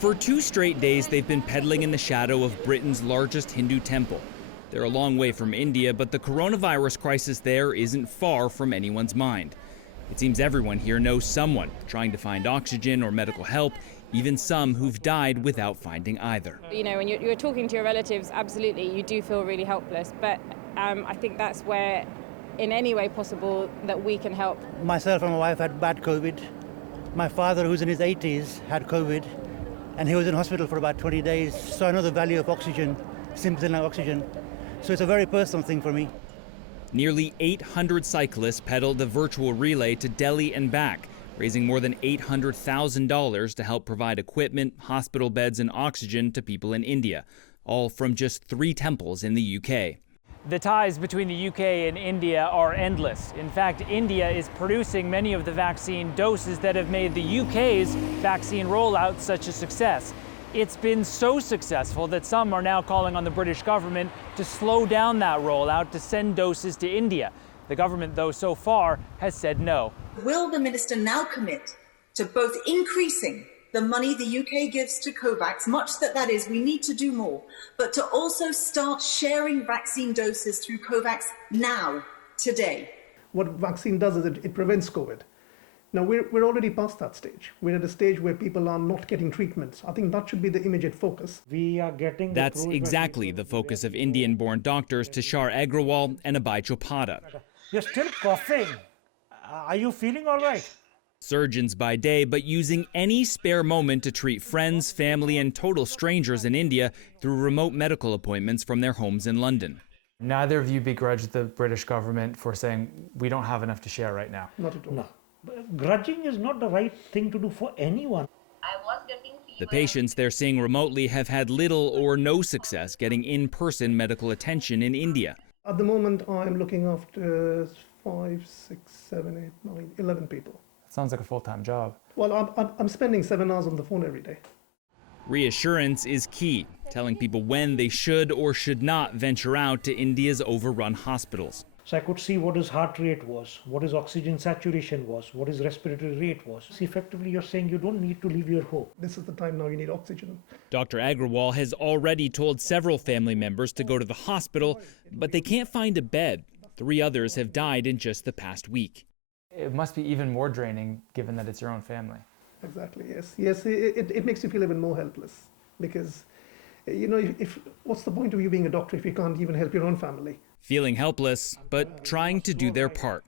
For 2 straight days, they've been pedaling in the shadow of Britain's largest Hindu temple. They're a long way from India, but the coronavirus crisis there isn't far from anyone's mind. It seems everyone here knows someone trying to find oxygen or medical help, even some who've died without finding either. You know, when you're talking to your relatives, absolutely, you do feel really helpless. But I think that's where, in any way possible, that we can help. Myself and my wife had bad COVID. My father, who's in his 80s, had COVID, and he was in hospital for about 20 days. So I know the value of oxygen, simple oxygen. So it's a very personal thing for me. Nearly 800 cyclists pedaled a virtual relay to Delhi and back, raising more than $800,000 to help provide equipment, hospital beds, and oxygen to people in India, all from just 3 temples in the UK. The ties between the UK and India are endless. In fact, India is producing many of the vaccine doses that have made the UK's vaccine rollout such a success. It's been so successful that some are now calling on the British government to slow down that rollout to send doses to India. The government, though, so far has said no. Will the minister now commit to both increasing the money the UK gives to COVAX, much that is, we need to do more, but to also start sharing vaccine doses through COVAX now, today? What vaccine does is it prevents COVID. Now, we're already past that stage. We're at a stage where people are not getting treatments. I think that should be the immediate focus. We are getting. That's exactly the focus of Indian-born doctors Tushar Agrawal and Abhay Chopada. You're still coughing. Are you feeling all right? Surgeons by day, but using any spare moment to treat friends, family, and total strangers in India through remote medical appointments from their homes in London. Neither of you begrudge the British government for saying we don't have enough to share right now. Not at all. No. Grudging is not the right thing to do for anyone. The patients they're seeing remotely have had little or no success getting in-person medical attention in India. At the moment, I'm looking after 5, 6, 7, 8, 9, 11 people. Sounds like a full-time job. Well, I'm spending 7 hours on the phone every day. Reassurance is key, telling people when they should or should not venture out to India's overrun hospitals. So I could see what his heart rate was, what his oxygen saturation was, what his respiratory rate was. So effectively, you're saying you don't need to leave your home. This is the time now you need oxygen. Dr. Agrawal has already told several family members to go to the hospital, but they can't find a bed. 3 others have died in just the past week. It must be even more draining given that it's your own family. Exactly, yes. Yes, it makes you feel even more helpless because, you know, what's the point of you being a doctor if you can't even help your own family? Feeling helpless, but trying to do their part.